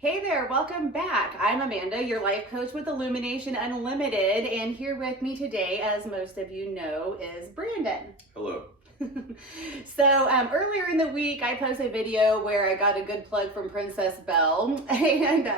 Hey there, welcome back. I'm Amanda, your life coach with Illumination Unlimited, and here with me today, as most of you know, is Brandon. Hello. So earlier in the week, I posted a video where I got a good plug from Princess Belle, and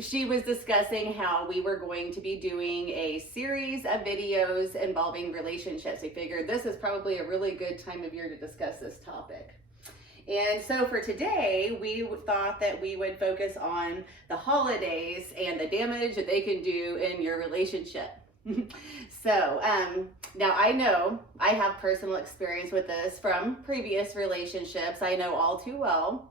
she was discussing how we were going to be doing a series of videos involving relationships. We figured this is probably a really good time of year to discuss this topic. And so for today, we thought that we would focus on the holidays and the damage that they can do in your relationship. So now I know I have personal experience with this from previous relationships. I know all too well,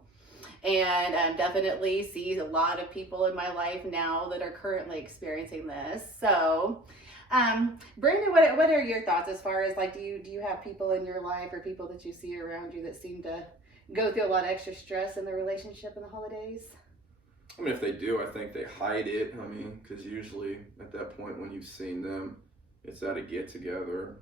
and definitely see a lot of people in my life now that are currently experiencing this. So Brandon, what are your thoughts as far as like, do you have people in your life or people that you see around you that seem to go through a lot of extra stress in the relationship in the holidays? I mean, if they do, I think they hide it. I mean, because usually at that point when you've seen them, it's at a get together.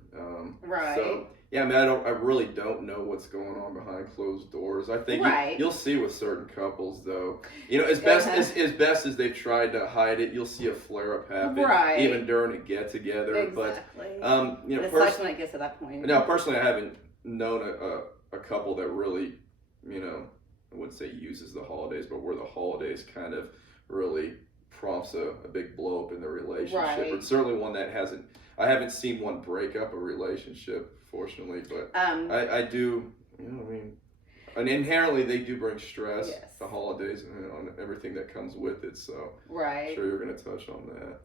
Right. So yeah, I mean, I really don't know what's going on behind closed doors. I think Right. you'll see with certain couples, though. You know, as best as they've tried to hide it, you'll see a flare up happen, Right. even during a get together. Exactly. But you know, it sucks when it gets to that point. now personally, I haven't known a couple that really, you know, I wouldn't say uses the holidays, but where the holidays kind of really prompts a big blow up in the relationship. Right. But certainly one that I haven't seen one break up a relationship, fortunately, but I do, you know, I mean, and inherently they do bring stress, Yes. the holidays, and on everything that comes with it. So Right. I'm sure you're going to touch on that.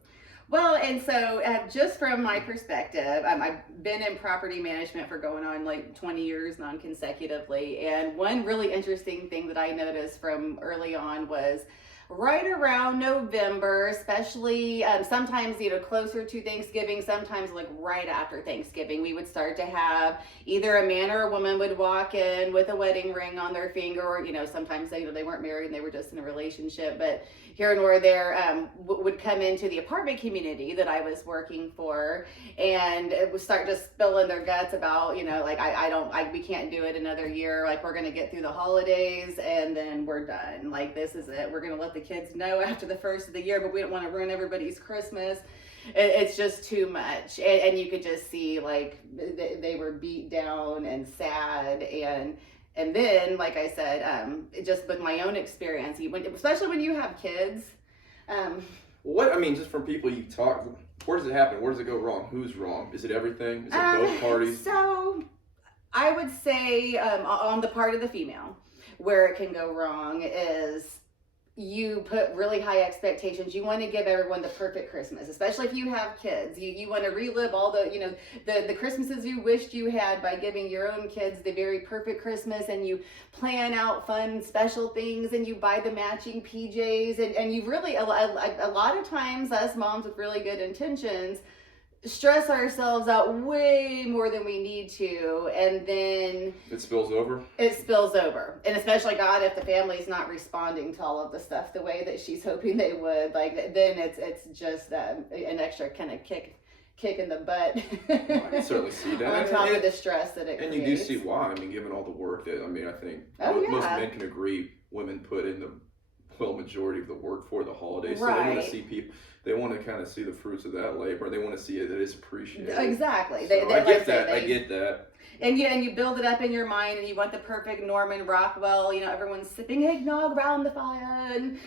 Well, and so just from my perspective, I've been in property management for going on like 20 years non-consecutively. And one really interesting thing that I noticed from early on was right around November, especially sometimes, closer to Thanksgiving, sometimes like right after Thanksgiving, we would start to have either a man or a woman would walk in with a wedding ring on their finger, or, sometimes they weren't married and they were just in a relationship, but here nor there, would come into the apartment community that I was working for, and it would start just spilling their guts about, we can't do it another year. Like, we're going to get through the holidays and then we're done. Like, this is it. We're going to let the kids know after the first of the year, but we don't want to ruin everybody's Christmas. It's just too much. And you could just see, like, they were beat down and sad. And then, like I said, just with my own experience, especially when you have kids. Just from people you talk, where does it happen? Where does it go wrong? Who's wrong? Is it everything? Is it both parties? So I would say on the part of the female, where it can go wrong is you put really high expectations. You want to give everyone the perfect Christmas, especially if you have kids. You want to relive all the Christmases you wished you had by giving your own kids the very perfect Christmas, and you plan out fun, special things, and you buy the matching PJs, and you really, a lot of times, us moms with really good intentions stress ourselves out way more than we need to, and then it spills over. And especially, God, if the family's not responding to all of the stuff the way that she's hoping they would, like, then it's just an extra kind of kick in the butt. I can certainly see that. On top of the stress that it creates. And you do see why. I mean, given all the work that, I think most men can agree women put in the majority of the work for the holidays. So Right. they want to see people, they want to kind of see the fruits of that labor. They want to see it that it's appreciated. Exactly. So I get that. I get that. And you build it up in your mind, and you want the perfect Norman Rockwell, everyone's sipping eggnog around the fire, and,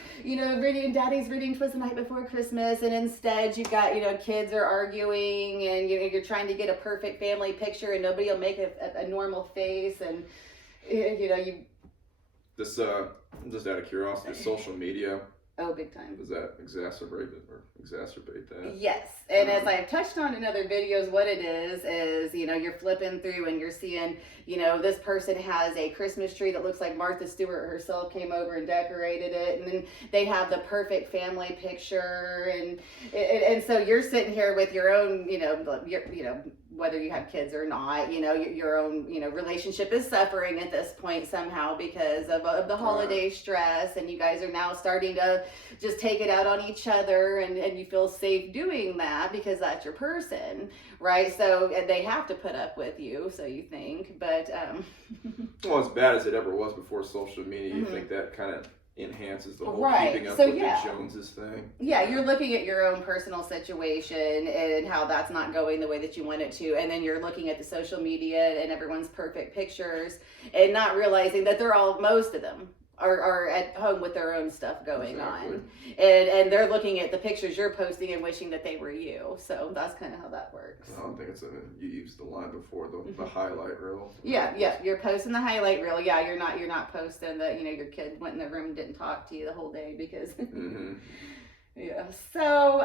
daddy's reading "'Twas the Night Before Christmas," and instead you've got, kids are arguing, and you're trying to get a perfect family picture, and nobody will make a normal face, and, you... This, just out of curiosity, social media, Oh, big time. does that exacerbate that? Yes. And as I've touched on in other videos, what it is, you're flipping through and you're seeing, this person has a Christmas tree that looks like Martha Stewart herself came over and decorated it. And then they have the perfect family picture. And so you're sitting here with your own, whether you have kids or not, your own, relationship is suffering at this point somehow because of the holiday stress, and you guys are now starting to just take it out on each other, and you feel safe doing that because that's your person, right? So they have to put up with you, so you think, but well, as bad as it ever was before social media, you Mhm. think that kind of enhances the whole Right. keeping up So, with yeah. the Joneses thing. Yeah, you're looking at your own personal situation and how that's not going the way that you want it to. And then you're looking at the social media and everyone's perfect pictures and not realizing that most of them are at home with their own stuff going Exactly. on. And they're looking at the pictures you're posting and wishing that they were you. So that's kind of how that works. I don't think you used the line before, the highlight reel. Yeah, you're posting the highlight reel. Yeah, you're not posting that, your kid went in the room and didn't talk to you the whole day because Mm-hmm. yeah. So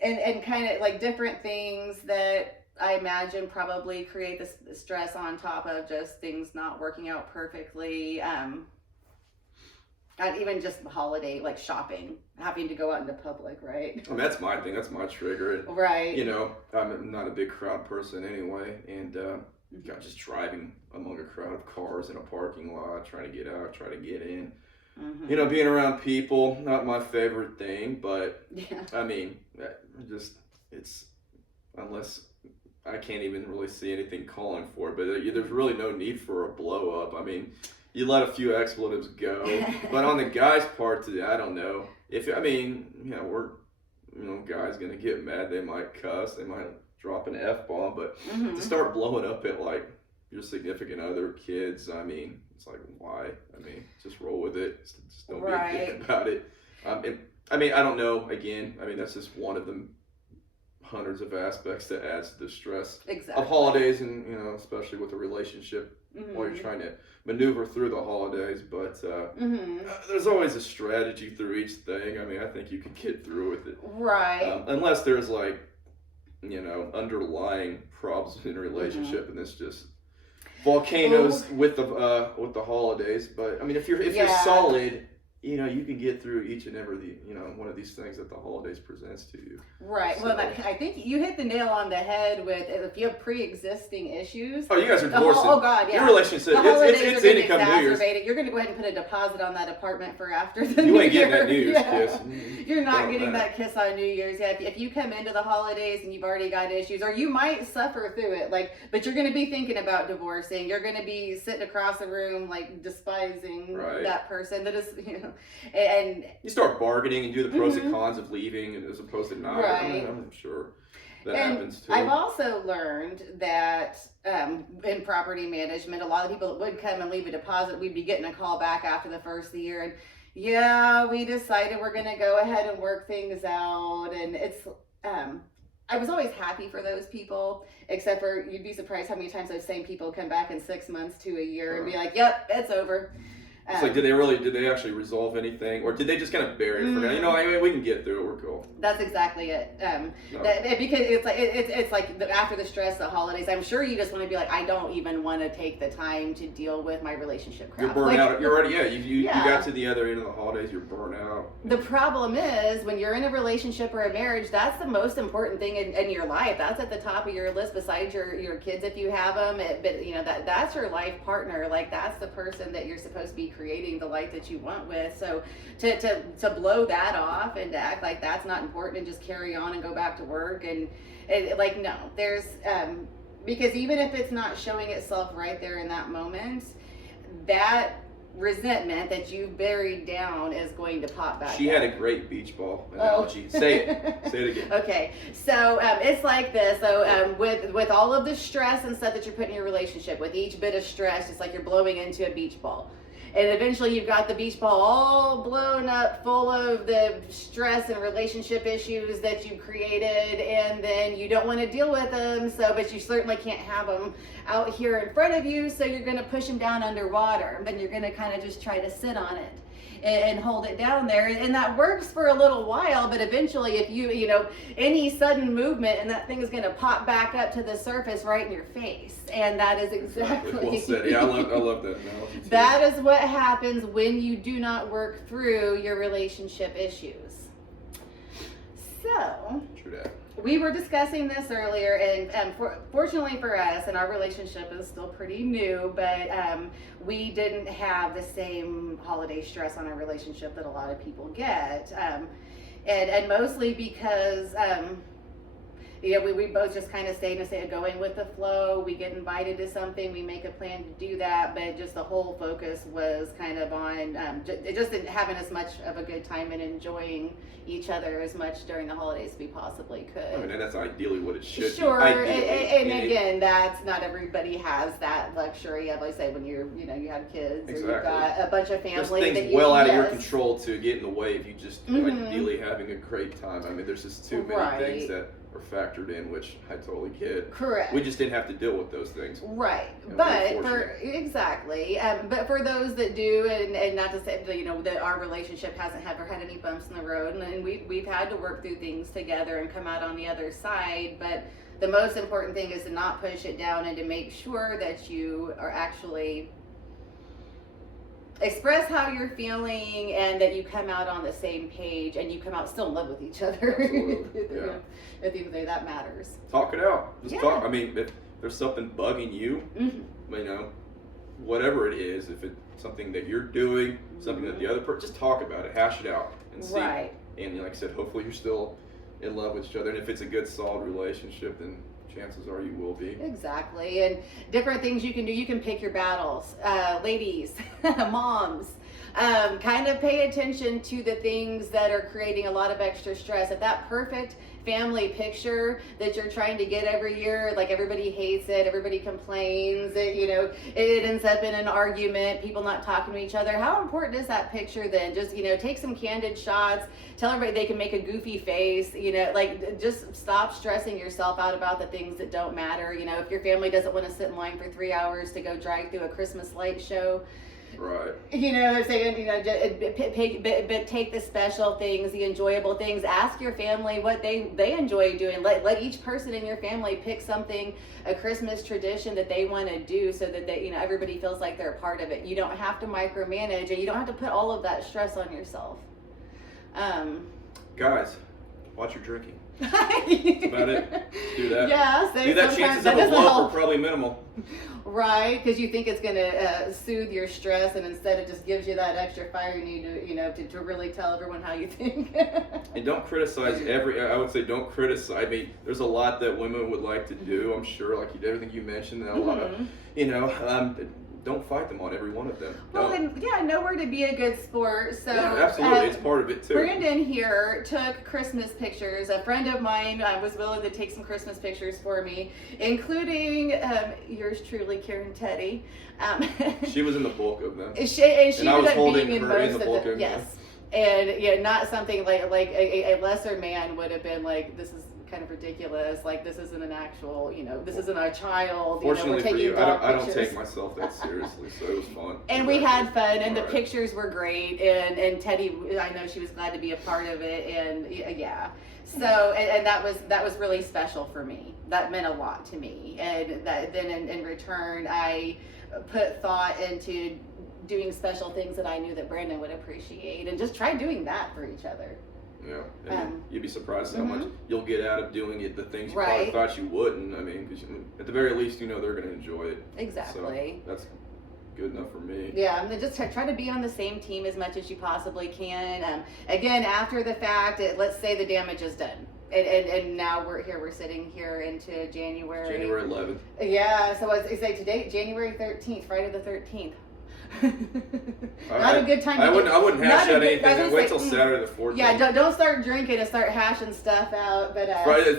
and kind of like different things that I imagine probably create this stress on top of just things not working out perfectly. And even just the holiday, like shopping, having to go out into public, right? I mean, that's my thing. That's my trigger. Right. I'm not a big crowd person anyway, and just driving among a crowd of cars in a parking lot, trying to get out, trying to get in. Mm-hmm. Being around people, not my favorite thing, but Yeah. I mean, it's unless I can't even really see anything calling for it, but there's really no need for a blow up. I mean, you let a few expletives go, but on the guy's part, I don't know we're guys gonna get mad. They might cuss, they might drop an F-bomb, but Mm-hmm. to start blowing up at like your significant other, kids, I mean, it's like, why? I mean, just roll with it. Just don't be a dick about it. I don't know. Again, that's just one of the hundreds of aspects that adds to the stress Exactly. of holidays, and especially with a relationship Mm-hmm. while you're trying to maneuver through the holidays. But Mm-hmm. there's always a strategy through each thing. I think you can get through with it, Right. unless there's like underlying problems in a relationship, Mm-hmm. and it's just volcanoes with the holidays. But if you're solid, you can get through each and every one of these things that the holidays presents to you. Right. So, Well, I think you hit the nail on the head with if you have pre-existing issues. oh, you guys are divorcing. Oh God, yeah. Your relationship, The holidays it's are any going to come New Year's. exacerbate it. You're going to go ahead and put a deposit on that apartment for after the You New ain't getting that New Year. Year's kiss. You're not Don't getting that. that kiss on New Year's. Yeah, if you come into the holidays and you've already got issues, or you might suffer through it, but you're going to be thinking about divorcing. You're going to be sitting across the room, despising Right. that person that is, and You start bargaining and do the pros Mhm. and cons of leaving, and as opposed to not. Right. I'm sure that And happens too. I've also learned that in property management, a lot of people that would come and leave a deposit, we'd be getting a call back after the first of the year, and yeah, we decided we're going to go ahead and work things out. And it's, I was always happy for those people, except for you'd be surprised how many times those same people come back in 6 months to a year and be like, yep, it's over. It's like, did they actually resolve anything, or did they just kind of bury it for now? We can get through it. We're cool. That's exactly it. No. Because it's like after the stress of the holidays, I'm sure you just want to be like, I don't even want to take the time to deal with my relationship crap. You're burnt out. You're already you Yeah. got to the other end of the holidays. You're burnt out. The problem is when you're in a relationship or a marriage, that's the most important thing in your life. That's at the top of your list besides your kids if you have them. But that's your life partner. Like that's the person that you're supposed to be creating the life that you want with. So to blow that off and to act like that's not important and just carry on and go back to work and no, there's because even if it's not showing itself right there in that moment, that resentment that you buried down is going to pop back She up. had a great beach ball analogy. Say it again. Okay, so it's like this. So with all of the stress and stuff that you're putting in your relationship, with each bit of stress, it's like you're blowing into a beach ball. And eventually you've got the beach ball all blown up full of the stress and relationship issues that you created, and then you don't want to deal with them, but you certainly can't have them out here in front of you, so you're going to push them down underwater. Then you're going to kind of just try to sit on it and hold it down there, and that works for a little while, but eventually if you any sudden movement and that thing is going to pop back up to the surface right in your face, and that is exactly Well said. Yeah, I love that analogy too. that is what happens when you do not work through your relationship issues. So True that. we were discussing this earlier, and fortunately for us, and our relationship is still pretty new, but we didn't have the same holiday stress on our relationship that a lot of people get, and mostly because we both just kind of stayed going with the flow. We get invited to something, we make a plan to do that, but just the whole focus was kind of on just having as much of a good time and enjoying each other as much during the holidays as we possibly could. I mean, and that's ideally what it should Sure, be. and again, that's not everybody has that luxury of, like I say, when you're, you have kids, or you've got a bunch of family. There's things that you, well out of your yes. control to get in the way if you just ideally having a great time. I mean, there's just too many things that are factored in, which I totally get. Correct. We just didn't have to deal with those things. Right, You know, but but for those that do, and not to say that our relationship hasn't ever had any bumps in the road, and we've had to work through things together and come out on the other side, but the most important thing is to not push it down and to make sure that you are actually express how you're feeling and that you come out on the same page and you come out still in love with each other. Yeah. At the end of the day, that matters. Talk it out. Just Yeah. talk. I mean, if there's something bugging you, whatever it is, if it's something that you're doing, something that the other person, just talk about it, hash it out, and see. Right. And like I said, hopefully you're still in love with each other. And if it's a good, solid relationship, then chances are you will be. Exactly. And different things you can do. You can pick your battles. Ladies, moms, kind of pay attention to the things that are creating a lot of extra stress. If that perfect family picture that you're trying to get every year, like everybody hates it, everybody complains, it ends up in an argument, people not talking to each other. How important is that picture then? Just, take some candid shots, tell everybody they can make a goofy face, just stop stressing yourself out about the things that don't matter. If your family doesn't want to sit in line for 3 hours to go drive through a Christmas light show, right. They're saying, but take the special things, the enjoyable things. Ask your family what they enjoy doing. Let each person in your family pick something, a Christmas tradition that they want to do, so that they, everybody feels like they're a part of it. You don't have to micromanage, and you don't have to put all of that stress on yourself. Guys, watch your drinking. That's about it. Do that. Yeah, do that. Chances of a blow are probably minimal. Right, because you think it's going to soothe your stress, and instead it just gives you that extra fire you need to really tell everyone how you think. And don't criticize I would say don't criticize. I mean, there's a lot that women would like to do, I'm sure, like everything you mentioned, and a lot of, don't fight them on every one of them. Well, then, know where to be a good sport. So yeah, absolutely, it's part of it too. Brandon here took Christmas pictures. A friend of mine was willing to take some Christmas pictures for me, including yours truly, Karen Teddy. She was in the bulk of them. She and I was holding her in the bulk of them. Yes, and not something like a lesser man would have been like, this is kind of ridiculous, like this isn't an actual, this isn't a child. Fortunately for you, I don't take pictures. myself that seriously, so it was fun. And we had fun, and the pictures were great, and Teddy, I know she was glad to be a part of it, and yeah. So, and that was really special for me. That meant a lot to me, and that then in return, I put thought into doing special things that I knew that Brandon would appreciate, and just try doing that for each other. Yeah, and you'd be surprised how much you'll get out of doing it. The things you probably Right. thought you wouldn't. I mean, because at the very least, they're going to enjoy it. Exactly. So that's good enough for me. Yeah, and just try to be on the same team as much as you possibly can. Again, after the fact, let's say the damage is done. And now we're sitting here into January. January 11th. Yeah, so it's like today, January 13th, Friday the 13th. Not a good time. I wouldn't hash out anything. Wait till say, Saturday the 14th. Yeah, don't start drinking and start hashing stuff out. But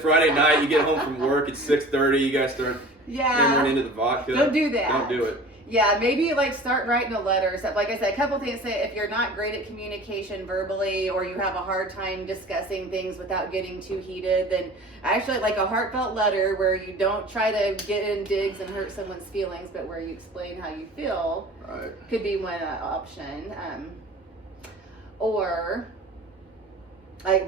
Friday night, you get home from work. It's 6:30. You guys start hammering into the vodka. Don't do that. Don't do it. Yeah, maybe start writing a letter or stuff. Like I said, a couple things. Say if you're not great at communication verbally, or you have a hard time discussing things without getting too heated, then actually a heartfelt letter where you don't try to get in digs and hurt someone's feelings, but where you explain how you feel, could be one option. Or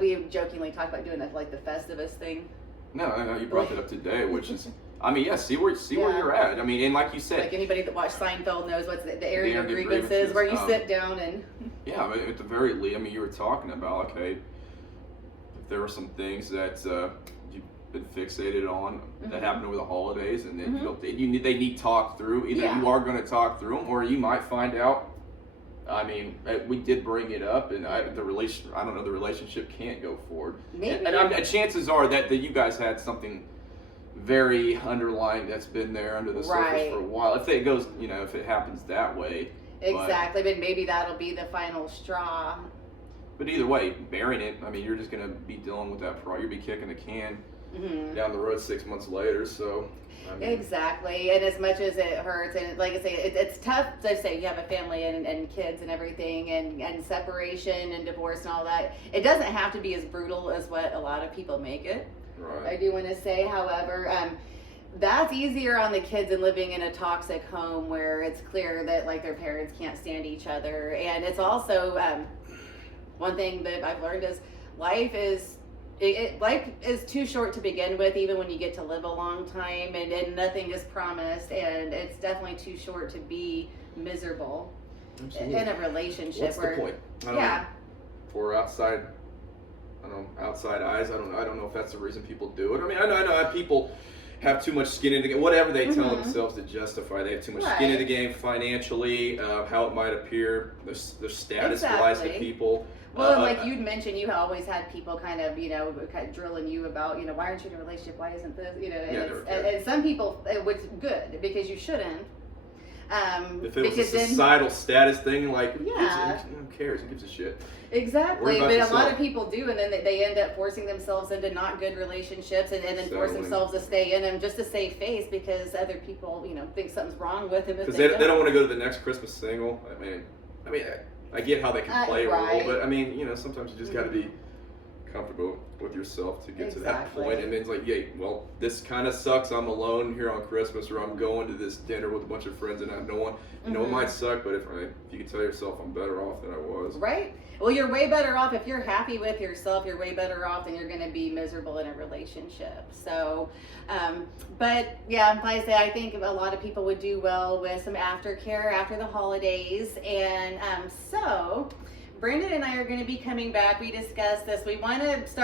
we jokingly talked about doing the Festivus thing. No, you brought that up today, which is. I mean, yeah, see where you're at. I mean, and like you said, like anybody that watched Seinfeld knows what's the area of grievances, where you sit down and. Yeah, I mean, at the very least, I mean, you were talking about if there were some things that you've been fixated on that happened over the holidays, and then they need talked through. Either you are going to talk through them, or you might find out I mean, we did bring it up, and I don't know, the relationship can't go forward. Maybe. And chances are that you guys had something very underlying that's been there under the surface Right. for a while. If it goes, if it happens that way. Exactly, but maybe that'll be the final straw. But either way, bearing it, I mean, you're just gonna be dealing with that. You'll be kicking the can Hmm. down the road 6 months later. So. I mean, Exactly, and as much as it hurts, and like I say, it's tough to say you have a family and kids and everything, and separation and divorce and all that. It doesn't have to be as brutal as what a lot of people make it. Right. I do want to say, however, that's easier on the kids than living in a toxic home where it's clear that like their parents can't stand each other, and it's also one thing that I've learned is life is. Life is too short to begin with, even when you get to live a long time, and nothing is promised, and it's definitely too short to be miserable Absolutely. in a relationship. What's where, the point? I don't yeah, know. For outside, outside eyes, I don't know if that's the reason people do it. I mean, I know people have too much skin in the game. Whatever they tell Mhm. themselves to justify, they have too much skin in the game financially, how it might appear, their status wise to Exactly. people. Well, and like you'd mentioned, you always had people kind of drilling you about, why aren't you in a relationship? Why isn't this, and, and some people, which is good because you shouldn't. If it was a because then, societal status thing, like, Yeah. who cares? Who gives a shit? exactly, Worry but about a lot yourself. of people do, and then they end up forcing themselves into not good relationships, and then force Settling. themselves to stay in them just to save face because other people, think something's wrong with them. Because they don't want to go to the next Christmas single. I mean, I get how they can play a right. role, but I mean, sometimes you just got to be comfortable with yourself to get to that Exactly. point. And then it's like, yeah, well, this kind of sucks. I'm alone here on Christmas, or I'm going to this dinner with a bunch of friends and I have no one. It Mhm. might suck, but if you can tell yourself I'm better off than I was. Right. Well, you're way better off if you're happy with yourself. You're way better off than you're going to be miserable in a relationship. So, but yeah, like I say, I think a lot of people would do well with some aftercare after the holidays. And so, Brandon and I are going to be coming back. We discussed this. We want to start